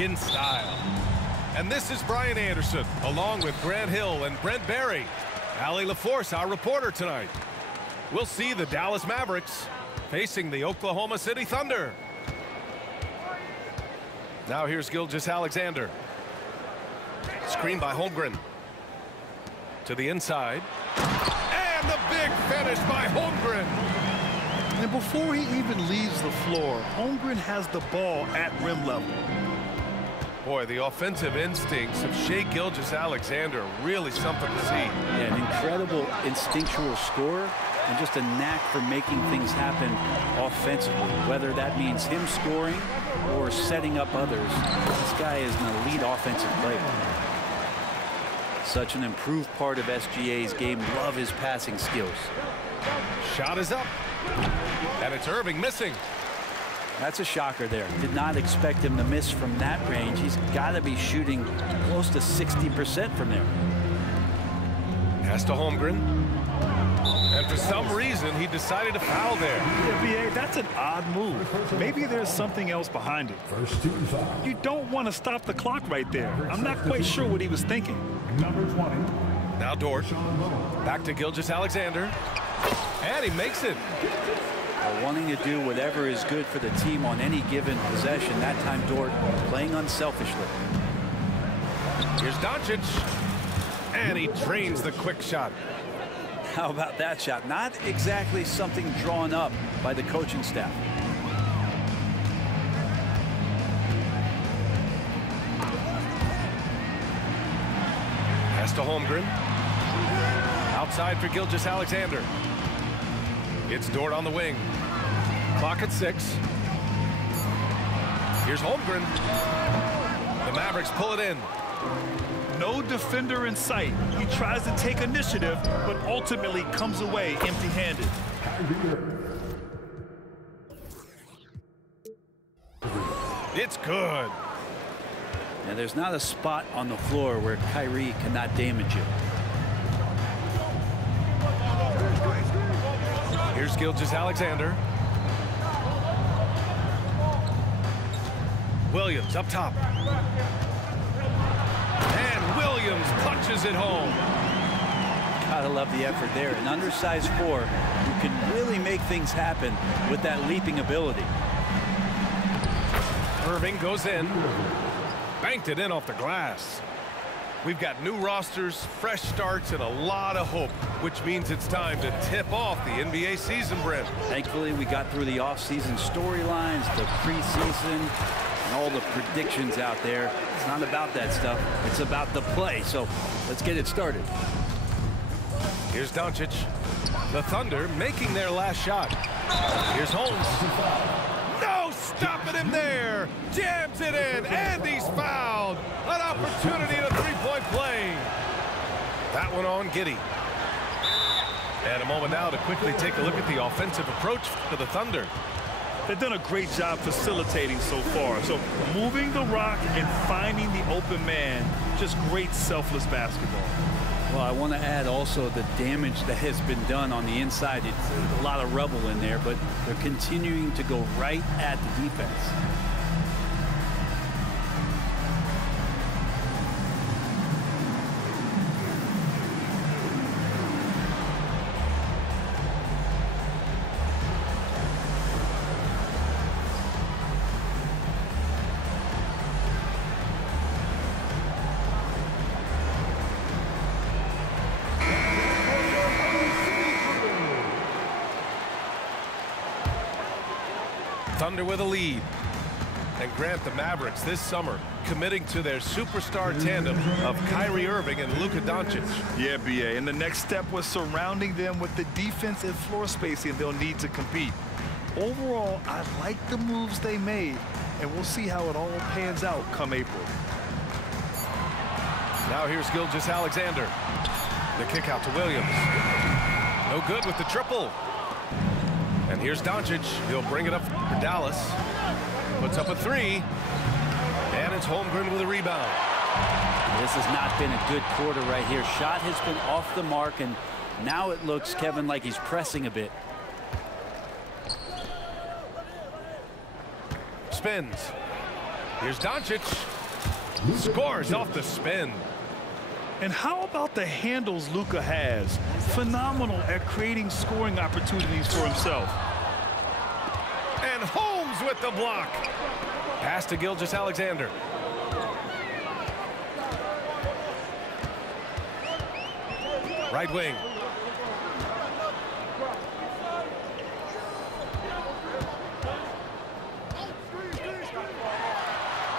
in style. And this is Brian Anderson, along with Grant Hill and Brent Barry. Allie LaForce, our reporter tonight. We'll see the Dallas Mavericks facing the Oklahoma City Thunder. Now here's Gilgeous-Alexander. Screen by Holmgren. To the inside. And the big finish by Holmgren. And before he even leaves the floor, Holmgren has the ball at rim level. Boy, the offensive instincts of Shai Gilgeous-Alexander, really something to see. Yeah, an incredible instinctual scorer and just a knack for making things happen offensively, whether that means him scoring or setting up others. This guy is an elite offensive player. Such an improved part of SGA's game. Love his passing skills. Shot is up. And it's Irving missing. That's a shocker there. Did not expect him to miss from that range. He's got to be shooting close to 60% from there. Pass to Holmgren. And for some reason, he decided to foul there. Yeah, B.A., that's an odd move. Maybe there's something else behind it. You don't want to stop the clock right there. I'm not quite sure what he was thinking. Number 20. Now Dort. Back to Gilgeous-Alexander. And he makes it. Wanting to do whatever is good for the team on any given possession. That time Dort playing unselfishly. Here's Doncic. And he drains the quick shot. How about that shot? Not exactly something drawn up by the coaching staff. Pass to Holmgren. Outside for Gilgeous-Alexander. It's Dort on the wing. Clock at 6. Here's Holmgren. The Mavericks pull it in. No defender in sight. He tries to take initiative, but ultimately comes away empty-handed. It's good. And there's not a spot on the floor where Kyrie cannot damage you. Here's Gilgeous-Alexander. Williams up top. And Williams punches it home. Gotta love the effort there. An undersized four who can really make things happen with that leaping ability. Irving goes in. Banked it in off the glass. We've got new rosters, fresh starts, and a lot of hope, which means it's time to tip off the NBA season, Brent. Thankfully, we got through the offseason storylines, the preseason, and all the predictions out there. It's not about that stuff. It's about the play. So let's get it started. Here's Doncic. The Thunder making their last shot. Here's Holmes. No, stopping him there. Jams it in, and he's fouled. An opportunity to three-point play. That one on Giddey. And a moment now to quickly take a look at the offensive approach for the Thunder. They've done a great job facilitating so far. So moving the rock and finding the open man, just great selfless basketball. Well, I want to add also the damage that has been done on the inside. It's a lot of rubble in there, but they're continuing to go right at the defense. Thunder with a lead. And Grant, the Mavericks this summer committing to their superstar tandem of Kyrie Irving and Luka Doncic. Yeah, B.A., and the next step was surrounding them with the defense and floor spacing they'll need to compete. Overall, I like the moves they made, and we'll see how it all pans out come April. Now here's Gilgeous-Alexander. The kick out to Williams. No good with the triple. And here's Doncic. He'll bring it up for Dallas. Puts up a three. And it's Holmgren with a rebound. This has not been a good quarter right here. Shot has been off the mark, and now it looks, Kevin, like he's pressing a bit. Spins. Here's Doncic. Scores off the spin. And how about the handles Luka has? Phenomenal at creating scoring opportunities for himself. And Holmes with the block. Pass to Gilgeous-Alexander. Right wing.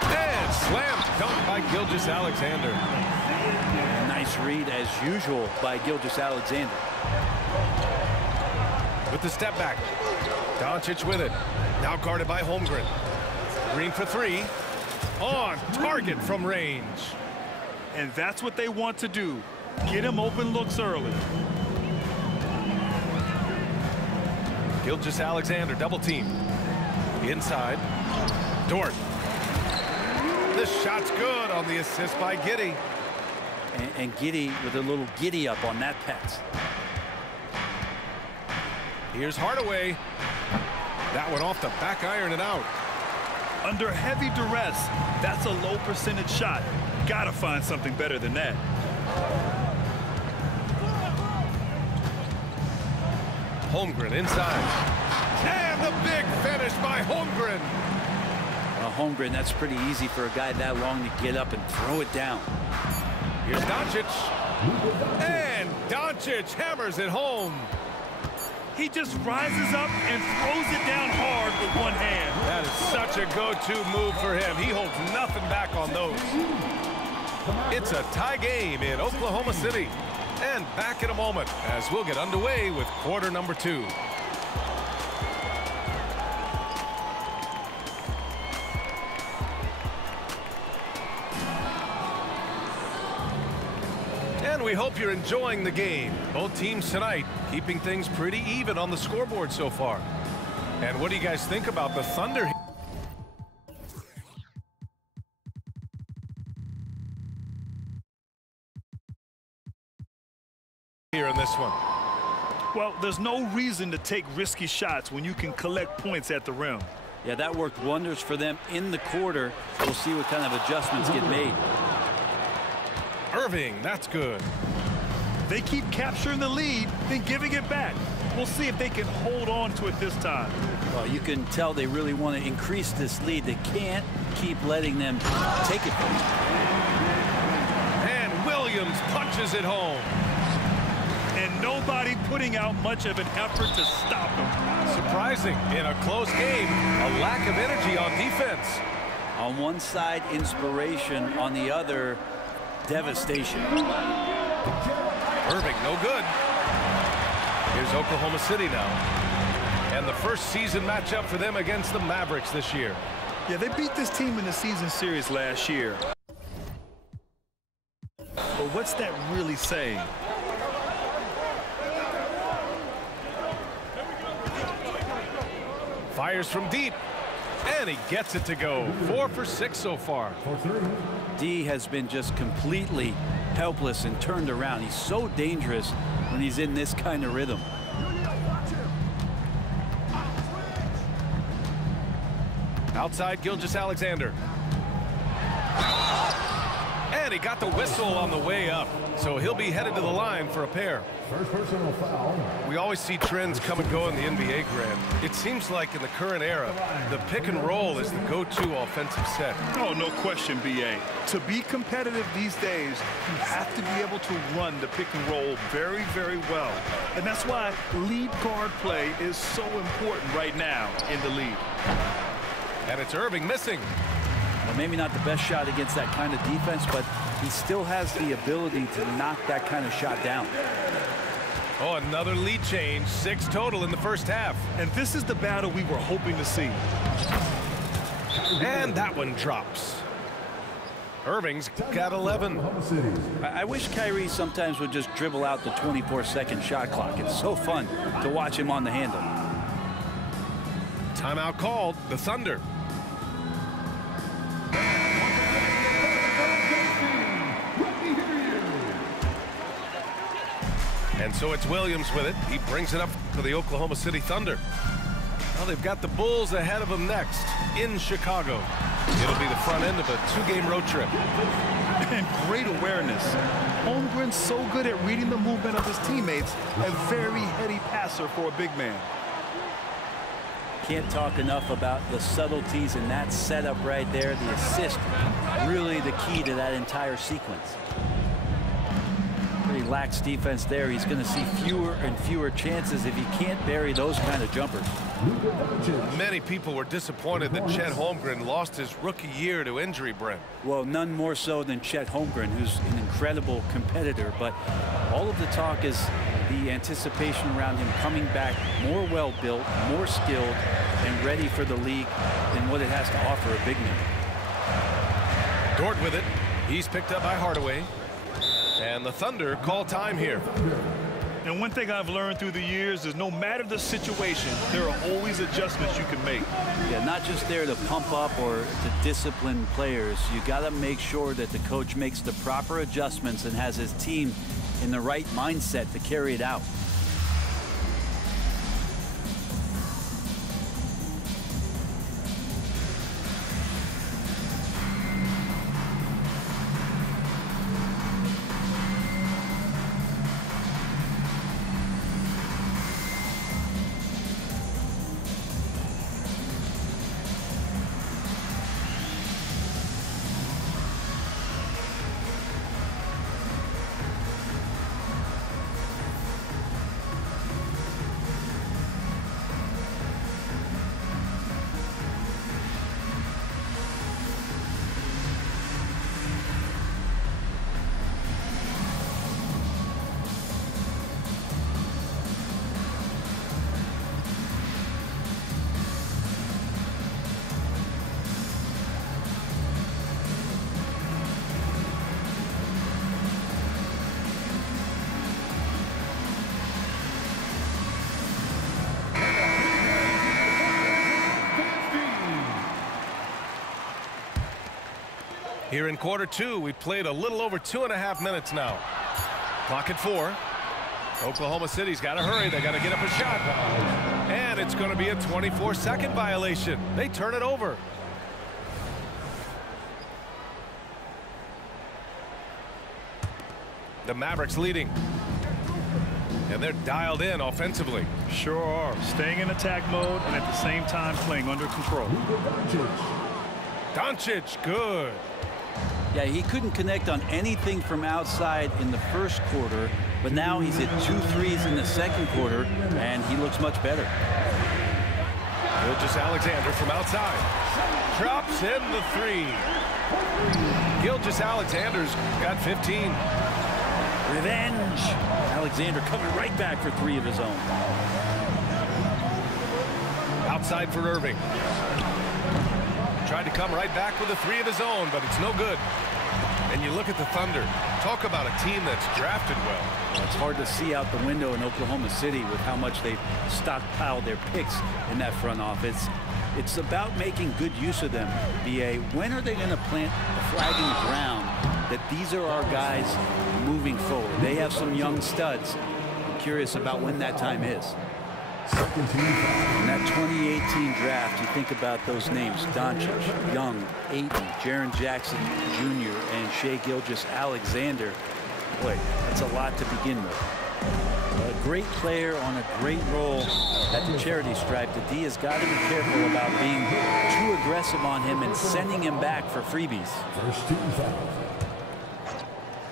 And slam dunk by Gilgeous-Alexander. Nice read, as usual, by Gilgeous-Alexander. With the step back. Doncic with it. Now guarded by Holmgren. Green for three. On target from range. And that's what they want to do. Get him open looks early. Gilgeous-Alexander double team. Inside. Dort. The shot's good on the assist by Giddey. And Giddey with a little giddy up on that pass. Here's Hardaway. That one off the back iron and out. Under heavy duress, that's a low percentage shot. Gotta find something better than that. Holmgren inside. And the big finish by Holmgren. Holmgren, that's pretty easy for a guy that long to get up and throw it down. Here's Doncic. And Doncic hammers it home. He just rises up and throws it down hard with one hand. That is such a go-to move for him. He holds nothing back on those. It's a tie game in Oklahoma City. And back in a moment as we'll get underway with quarter number 2. And we hope you're enjoying the game. Both teams tonight keeping things pretty even on the scoreboard so far. And what do you guys think about the Thunder here in this one? Well, there's no reason to take risky shots when you can collect points at the rim. Yeah, that worked wonders for them in the quarter. We'll see what kind of adjustments get made. Irving, that's good. They keep capturing the lead, then giving it back. We'll see if they can hold on to it this time. Well, you can tell they really want to increase this lead. They can't keep letting them take it from them. And Williams punches it home. And nobody putting out much of an effort to stop him. Surprising, in a close game, a lack of energy on defense. On one side, inspiration. On the other, devastation. Irving, no good. Here's Oklahoma City now. And the first season matchup for them against the Mavericks this year. Yeah, they beat this team in the season series last year. But what's that really saying? Fires from deep. And he gets it to go. 4 for 6 so far. D has been just completely helpless and turned around. He's so dangerous when he's in this kind of rhythm. Outside Gilgeous-Alexander. And he got the whistle on the way up. So he'll be headed to the line for a pair. First personal foul. We always see trends come and go in the NBA, Grant. It seems like in the current era, the pick and roll is the go-to offensive set. Oh, no question, B.A. To be competitive these days, you have to be able to run the pick and roll very, very well. And that's why lead guard play is so important right now in the league. And it's Irving missing. Well, maybe not the best shot against that kind of defense, but he still has the ability to knock that kind of shot down. Oh, another lead change. 6 total in the first half. And this is the battle we were hoping to see. And that one drops. Irving's got 11. I wish Kyrie sometimes would just dribble out the 24-second shot clock. It's so fun to watch him on the handle. Timeout called. The Thunder. And so it's Williams with it. He brings it up for the Oklahoma City Thunder. Well, they've got the Bulls ahead of them next in Chicago. It'll be the front end of a 2-game road trip. And great awareness. Holmgren's so good at reading the movement of his teammates. A very heady passer for a big man. Can't talk enough about the subtleties in that setup right there. The assist, really the key to that entire sequence. Pretty lax defense there. He's going to see fewer and fewer chances if he can't bury those kind of jumpers. Many people were disappointed that Chet Holmgren lost his rookie year to injury, Brent. Well, none more so than Chet Holmgren, who's an incredible competitor. But all of the talk is the anticipation around him coming back more well-built, more skilled, and ready for the league than what it has to offer a big man. Dort with it. He's picked up by Hardaway. And the Thunder call time here. And one thing I've learned through the years is no matter the situation, there are always adjustments you can make. Yeah, not just there to pump up or to discipline players. You got to make sure that the coach makes the proper adjustments and has his team in the right mindset to carry it out. Here in quarter two, we've played a little over 2.5 minutes now. Clock at 4. Oklahoma City's got to hurry. They got to get up a shot. And it's going to be a 24-second violation. They turn it over. The Mavericks leading. And they're dialed in offensively. Sure are. Staying in attack mode and at the same time playing under control. Doncic, good. Yeah, he couldn't connect on anything from outside in the first quarter, but now he's hit 2 threes in the second quarter, and he looks much better. Gilgeous-Alexander from outside. Drops in the 3. Gilgeous-Alexander's got 15. Revenge. Alexander coming right back for 3 of his own. Outside for Irving. Tried to come right back with a 3 of his own, but it's no good. And you look at the Thunder. Talk about a team that's drafted well. It's hard to see out the window in Oklahoma City with how much they've stockpiled their picks in that front office. It's about making good use of them. BA, when are they going to plant the flag in the ground that these are our guys moving forward? They have some young studs. I'm curious about when that time is. In that 2018 draft, you think about those names: Doncic, Young, Ayton, Jaren Jackson Jr., and Shai Gilgeous-Alexander. Boy, that's a lot to begin with. A great player on a great role at the charity stripe. The D has got to be careful about being too aggressive on him and sending him back for freebies. First team foul.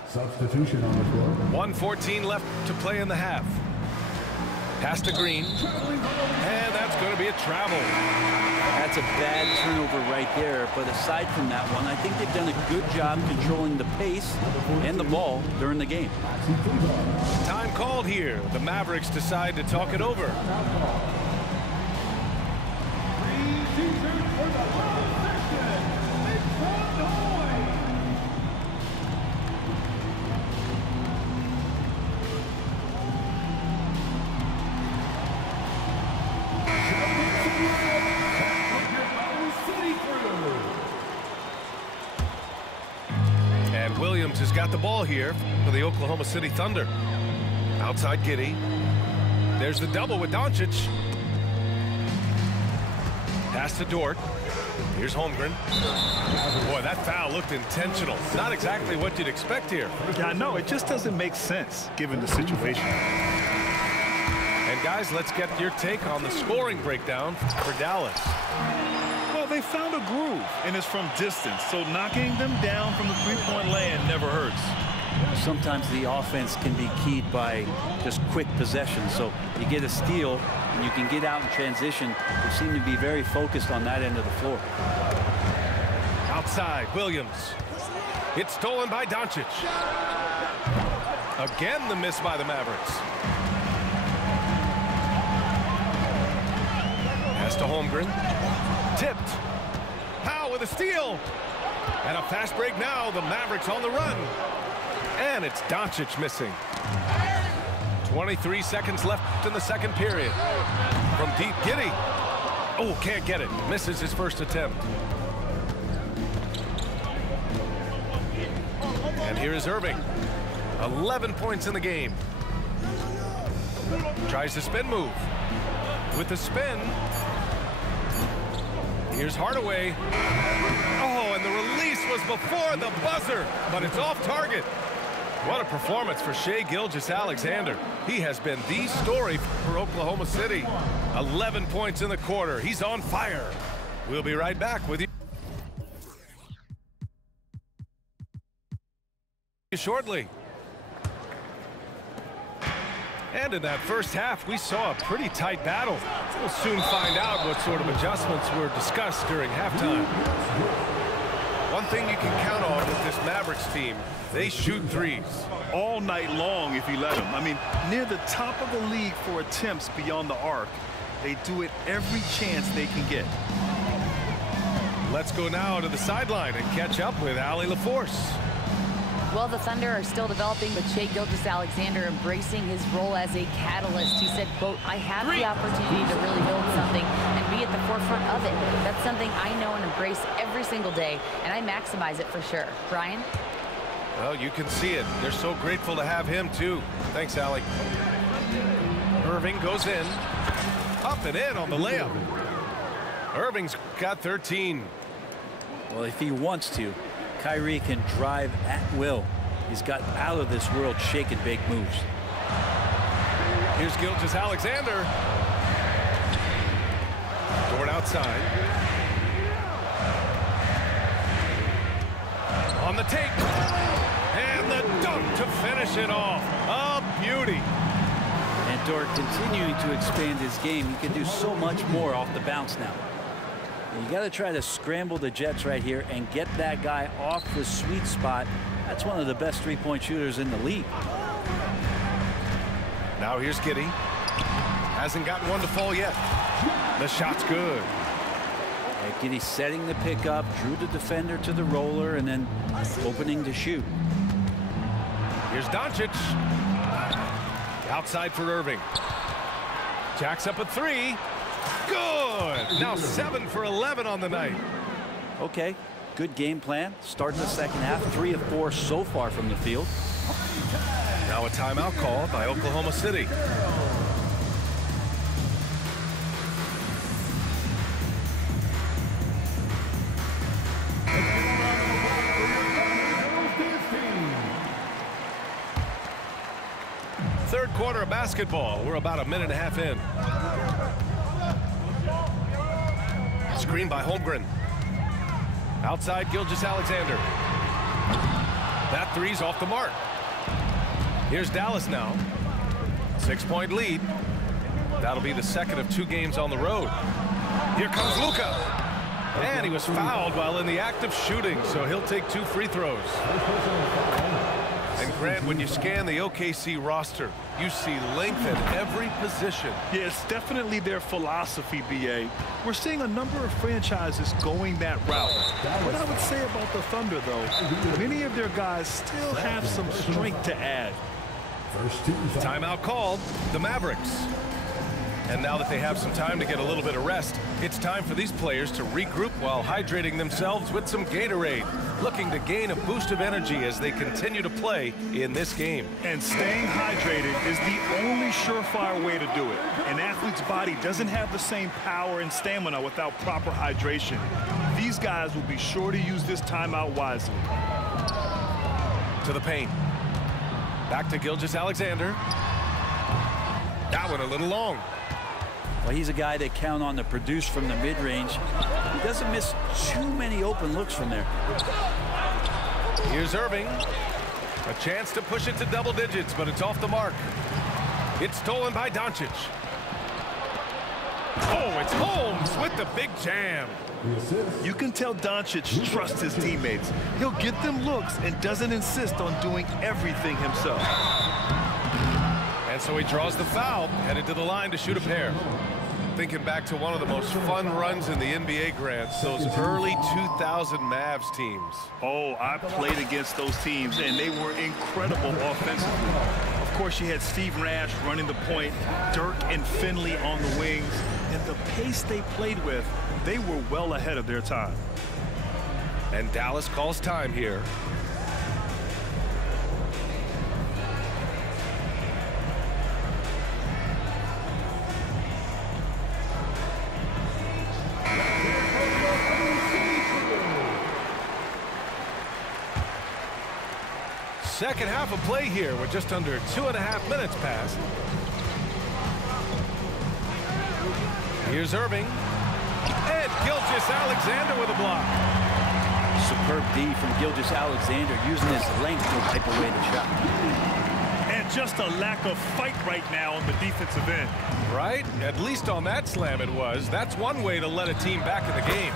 Substitution on the floor. 1:14 left to play in the half. Pass to Green. And that's going to be a travel. That's a bad turnover right there. But aside from that one, I think they've done a good job controlling the pace and the ball during the game. Time called here. The Mavericks decide to talk it over. Williams has got the ball here for the Oklahoma City Thunder. Outside Giddey. There's the double with Doncic. Pass to Dort. Here's Holmgren. Boy, that foul looked intentional. Not exactly what you'd expect here. Yeah, I know. It just doesn't make sense given the situation. And guys, let's get your take on the scoring breakdown for Dallas. Well, they found a groove, and it's from distance. So knocking them down from the three-point land never hurts. Sometimes the offense can be keyed by just quick possession. So you get a steal and you can get out in transition. They seem to be very focused on that end of the floor. Outside, Williams. It's stolen by Doncic. Again, the miss by the Mavericks. Pass to Holmgren. Tipped. Powell with a steal. And a fast break now. The Mavericks on the run. And it's Doncic missing. 23 seconds left in the second period. From deep, Giddey. Oh, can't get it. Misses his first attempt. And here is Irving. 11 points in the game. Tries the spin move. With the spin. Here's Hardaway. Oh, and the release was before the buzzer, but it's off target. What a performance for Shai Gilgeous-Alexander. He has been the story for Oklahoma City. 11 points in the quarter. He's on fire. We'll be right back with you shortly. And in that first half, we saw a pretty tight battle. We'll soon find out what sort of adjustments were discussed during halftime. One thing you can count on with this Mavericks team, they shoot threes. All night long if you let them. I mean, near the top of the league for attempts beyond the arc. They do it every chance they can get. Let's go now to the sideline and catch up with Allie LaForce. Well, the Thunder are still developing, but Shai Gilgeous-Alexander embracing his role as a catalyst. He said, quote, I have the opportunity to really build something and be at the forefront of it. That's something I know and embrace every single day, and I maximize it for sure. Brian? Well, you can see it. They're so grateful to have him, too. Thanks, Allie. Irving goes in. Up and in on the layup. Irving's got 13. Well, if he wants to, Kyrie can drive at will. He's got out of this world shake and bake moves. Here's Gilgeous-Alexander. Dort outside. On the take. And the dunk to finish it off. A beauty. And Dort continuing to expand his game. He can do so much more off the bounce now. You got to try to scramble the Jets right here and get that guy off the sweet spot. That's one of the best three-point shooters in the league. Now here's Giddey. Hasn't gotten one to fall yet. The shot's good. And Giddey setting the pickup, drew the defender to the roller, and then opening to shoot. Here's Doncic. Outside for Irving. Jacks up a three. Good. Now 7 for 11 on the night. Okay, good game plan. Starting the second half, 3 of 4 so far from the field. Now a timeout called by Oklahoma City. Third quarter of basketball. We're about a minute and a half in. Screen by Holmgren. Outside Gilgeous-Alexander. That three's off the mark. Here's Dallas now. 6-point lead. That'll be the second of 2 games on the road. Here comes Luka. And he was fouled while in the act of shooting, so he'll take 2 free throws. And Grant, when you scan the OKC roster, you see length at every position. Yeah, it's definitely their philosophy, BA. We're seeing a number of franchises going that route. What I would say about the Thunder, though, many of their guys still have some strength to add. Timeout called. The Mavericks. And now that they have some time to get a little bit of rest, it's time for these players to regroup while hydrating themselves with some Gatorade, looking to gain a boost of energy as they continue to play in this game. And staying hydrated is the only surefire way to do it. An athlete's body doesn't have the same power and stamina without proper hydration. These guys will be sure to use this timeout wisely. To the paint. Back to Gilgeous-Alexander. That one a little long. Well, he's a guy they count on to produce from the mid-range. He doesn't miss too many open looks from there. Here's Irving. A chance to push it to double digits, but it's off the mark. It's stolen by Doncic. Oh, it's Holmes with the big jam. You can tell Doncic trusts his teammates. He'll get them looks and doesn't insist on doing everything himself. And so he draws the foul, headed to the line to shoot a pair. Thinking back to one of the most fun runs in the NBA, Grant, those early 2000 Mavs teams. Oh, I played against those teams, and they were incredible offensively. Of course, you had Steve Nash running the point, Dirk and Finley on the wings, and the pace they played with, they were well ahead of their time. And Dallas calls time here. Second half of play here with just under 2.5 minutes passed. Here's Irving. And Gilgeous-Alexander with a block. Superb D from Gilgeous-Alexander, using his length to wipe away the shot. And just a lack of fight right now on the defensive end. Right? At least on that slam it was. That's one way to let a team back in the game.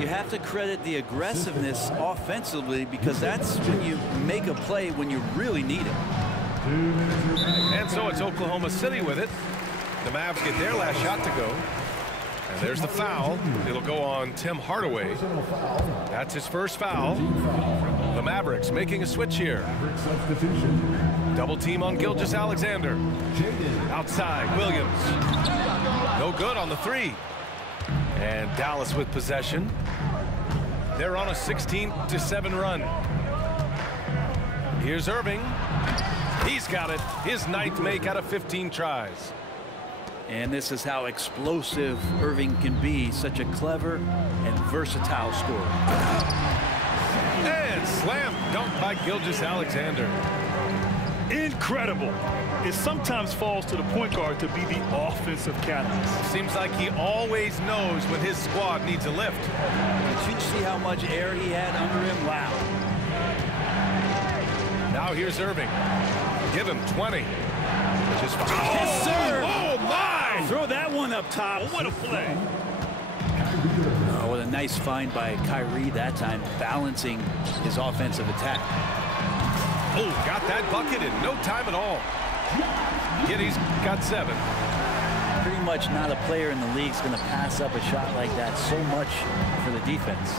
You have to credit the aggressiveness offensively, because that's when you make a play when you really need it. And so it's Oklahoma City with it. The Mavs get their last shot to go. And there's the foul. It'll go on Tim Hardaway. That's his first foul. The Mavericks making a switch here. Double team on Gilgeous-Alexander. Outside, Williams. No good on the three. And Dallas with possession. They're on a 16-7 run. Here's Irving. He's got it. His 9th make out of 15 tries. And this is how explosive Irving can be. Such a clever and versatile scorer. And slam dunk by Gilgeous-Alexander. Incredible. It sometimes falls to the point guard to be the offensive catalyst. Seems like he always knows when his squad needs a lift. Did you see how much air he had under him? Wow. Now here's Irving. Give him 20. Which is fine. Yes, sir. Oh, my! Throw that one up top. Oh, what a play. Oh, what a nice find by Kyrie that time, balancing his offensive attack. Oh, got that bucket in no time at all. Giddy's got 7. Pretty much not a player in the league is going to pass up a shot like that so much for the defense.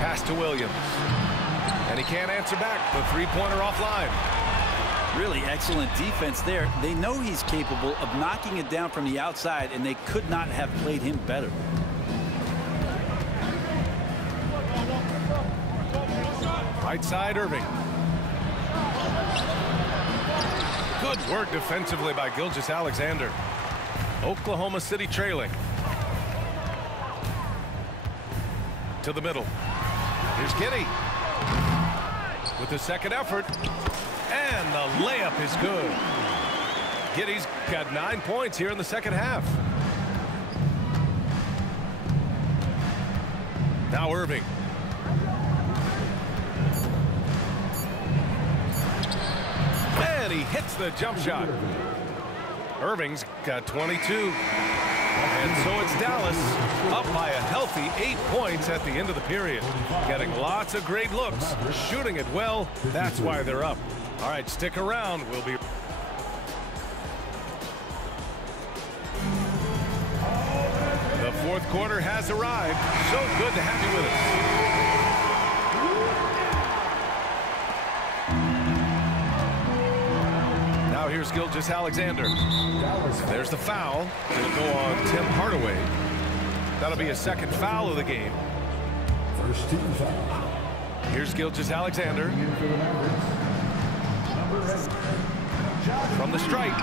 Pass to Williams. And he can't answer back. The three-pointer offline. Really excellent defense there. They know he's capable of knocking it down from the outside, and they could not have played him better. Right side, Irving. Good work defensively by Gilgeous-Alexander. Oklahoma City trailing. To the middle. Here's Giddy. With the second effort. And the layup is good. Giddy's got 9 points here in the second half. Now Irving. And he hits the jump shot. Irving's got 22. And so it's Dallas up by a healthy 8 points at the end of the period. Getting lots of great looks, shooting it well. That's why they're up. All right, stick around. We'll be. The fourth quarter has arrived. So good to have you with us. Now here's Gilgeous-Alexander. There's the foul. It'll go on Tim Hardaway. That'll be a second foul of the game. First team foul. Here's Gilgeous-Alexander. From the stripe.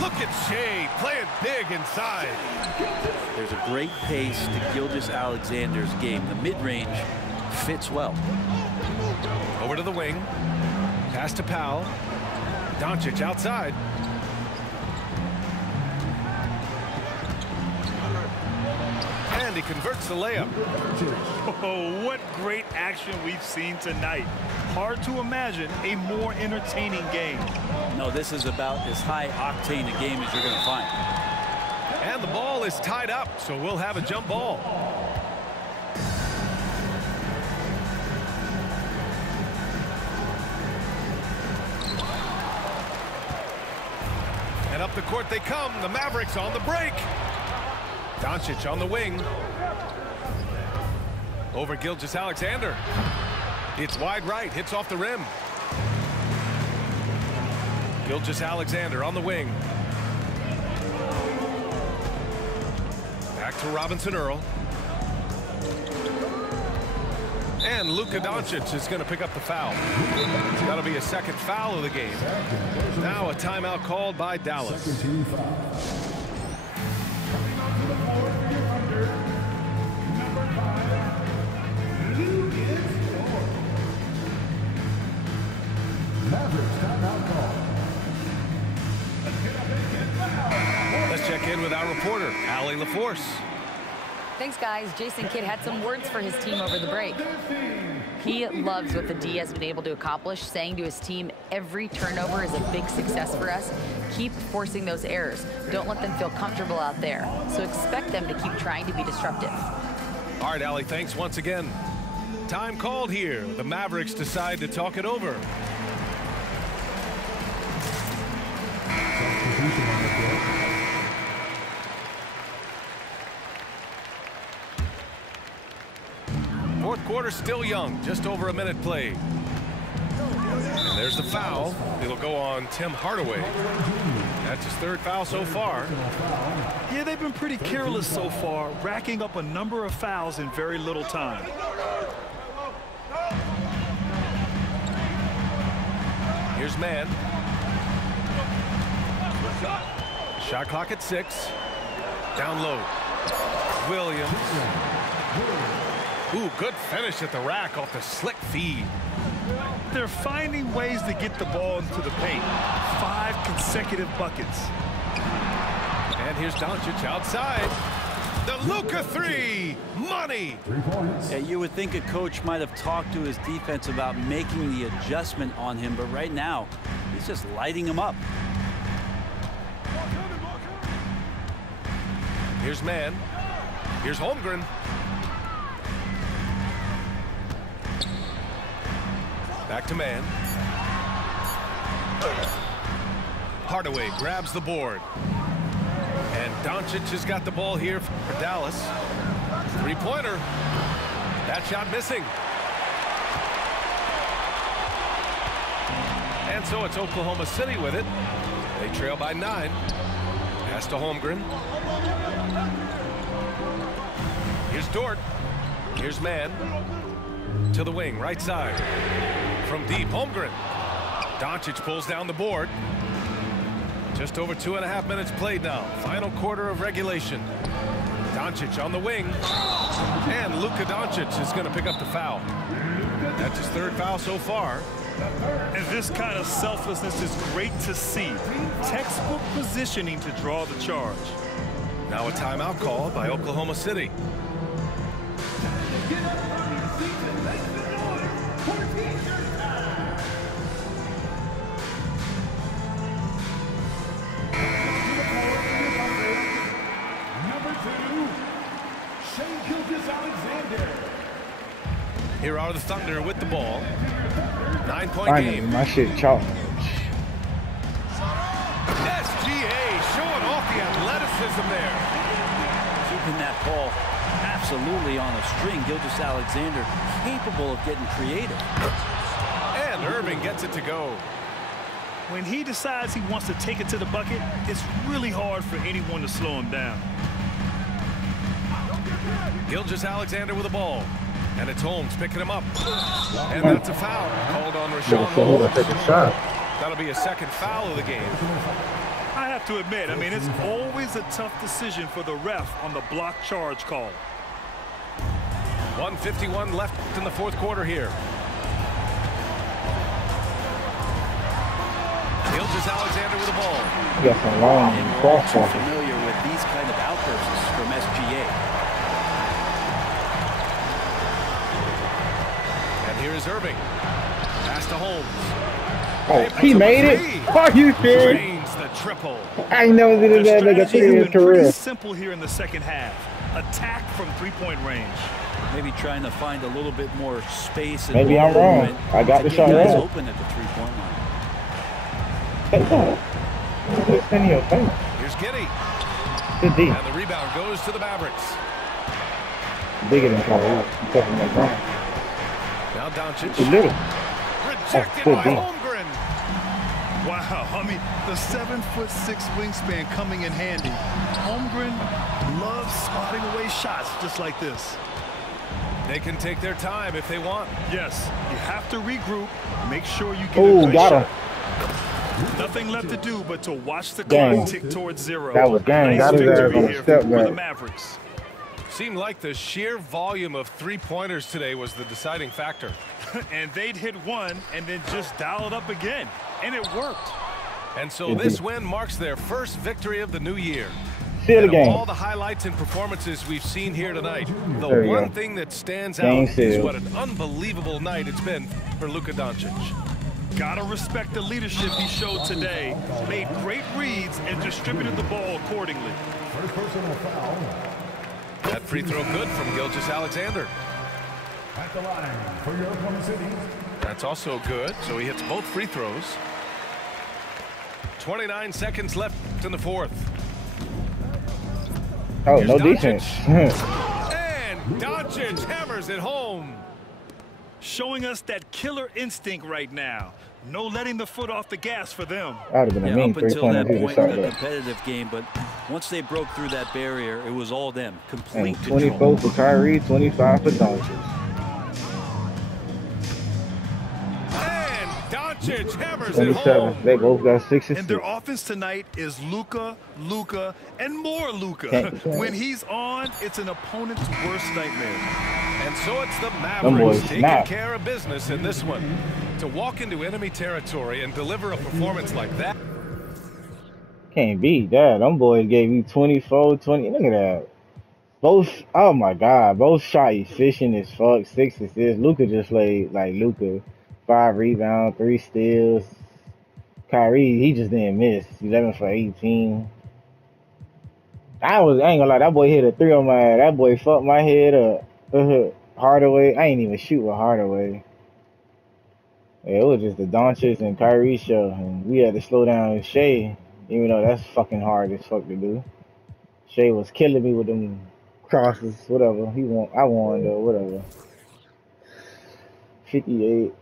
Look at Shea playing big inside. There's a great pace to Gilgeous-Alexander's game. The mid-range fits well. Over to the wing. Pass to Powell. Doncic outside. And he converts the layup. Oh, what great action we've seen tonight. Hard to imagine a more entertaining game. No, this is about as high-octane a game as you're going to find. And the ball is tied up, so we'll have a jump ball. And up the court they come. The Mavericks on the break. Doncic on the wing. Over Gilgeous-Alexander. It's wide right. Hits off the rim. Gilgeous-Alexander on the wing. Back to Robinson-Earl. And Luka Doncic is going to pick up the foul. It's got to be a second foul of the game. Now a timeout called by Dallas. Let's check in with our reporter, Allie LaForce. Thanks, guys. Jason Kidd had some words for his team over the break. He loves what the D has been able to accomplish, saying to his team, every turnover is a big success for us. Keep forcing those errors. Don't let them feel comfortable out there. So expect them to keep trying to be disruptive. All right, Allie, thanks once again. Time called here. The Mavericks decide to talk it over. Fourth quarter still young, just over a minute played. And there's the foul. It'll go on Tim Hardaway. That's his third foul so far. Yeah, they've been pretty careless so far, racking up a number of fouls in very little time. Here's Mann. Shot clock at 6. Down low. Williams. Ooh, good finish at the rack off the slick feed. They're finding ways to get the ball into the paint. 5 consecutive buckets. And here's Doncic outside. The Luka 3. Money. 3 points. Yeah, you would think a coach might have talked to his defense about making the adjustment on him, but right now, he's just lighting him up. Here's Mann. Here's Holmgren. Back to Mann. Hardaway grabs the board. And Doncic has got the ball here for Dallas. Three-pointer. That shot missing. And so it's Oklahoma City with it. They trail by 9. Pass to Holmgren. Here's Dort. Here's Mann. To the wing, right side. From deep, Holmgren. Doncic pulls down the board. Just over 2.5 minutes played now. Final quarter of regulation. Doncic on the wing. And Luka Doncic is going to pick up the foul. That's his third foul so far. And this kind of selflessness is great to see. Textbook positioning to draw the charge. Now a timeout called by Oklahoma City. Here are the Thunder with the ball. 9-point game. My shit chalk. SGA showing off the athleticism there. Keeping that ball absolutely on a string. Gilgeous-Alexander capable of getting creative. And Irving gets it to go. When he decides he wants to take it to the bucket, it's really hard for anyone to slow him down. Gilgeous-Alexander with the ball. And it's Holmes picking him up. And that's a foul called on Rashawn Holmes. That'll be a second foul of the game. I have to admit, I mean, it's always a tough decision for the ref on the block charge call. 1:51 left in the fourth quarter here. Gilgeous-Alexander with the ball. Got some long And we're cross all too passes. familiar with these kind of outbursts from SGA. And here is Irving. Pass to Holmes. Oh, he made it. Are you serious? Drains the triple. I ain't never did The that nigga strategy in has his been pretty career. simple here in the second half. Attack from three-point range. Maybe trying to find a little bit more space. And Maybe I'm wrong. movement I got to the get shot guys right. open at the three-point line. Take that. It's in your face. Here's Giddey. Good D. And the rebound goes to the Mavericks. Bigger than Kyrie. He's talking like that. Now Doncic. Too little. Rejected good by D. Holmgren. Wow, I mean, the 7'6" wingspan coming in handy. Holmgren loves spotting away shots just like this. They can take their time if they want. Yes, you have to regroup. Make sure you get Oh, a good got him. shot. Nothing left to do but to watch the Gang. clock tick towards 0. That was gang. Nice Got his ass victory on the here step for the back. Mavericks. Seemed like the sheer volume of three-pointers today was the deciding factor. And they'd hit one and then just dial it up again. And it worked. And so this win marks their first victory of the new year. See it And of again. all the highlights and performances we've seen here tonight, the There you one go. thing that stands Game out is seal. what an unbelievable night it's been for Luka Doncic. Gotta respect the leadership he showed today. Made great reads and distributed the ball accordingly. First personal foul That free throw good from Gilgeous-Alexander. at the line for your Oklahoma City. That's also good, so he hits both free throws. 29 seconds left in the fourth. Oh, Here's no Doncic. defense. And Doncic hammers it home. Showing us that killer instinct right now. No letting the foot off the gas for them. That would have been a Yeah, mean up until three-pointer that if he'd have point shot in a that. competitive game, but once they broke through that barrier, it was all them. Complete And control. 24 for Kyrie, 25 for Doncic. And Doncic hammers it 27. home. They both got 6 And and their 6. offense tonight is Luka, and more Luka. Can't- When he's on, it's an opponent's worst nightmare. And so it's the Them Mavericks boys taking snap. care of business in this one. To walk into enemy territory and deliver a performance like that. Can't beat that. Them boys gave you 24, 20. Look at that. Both, oh my God, both shot efficient as fuck. 6 assists. Luka just played like Luka. 5 rebounds, 3 steals. Kyrie, he just didn't miss. 11 for 18. I ain't gonna lie, that boy hit a 3 on my ass. That boy fucked my head up. Hardaway, I ain't even shoot with Hardaway. Yeah, it was just the Doncic and Kyrie show, and we had to slow down Shea, even though that's fucking hard as fuck to do. Shea was killing me with them crosses, whatever. I won though, whatever. 58.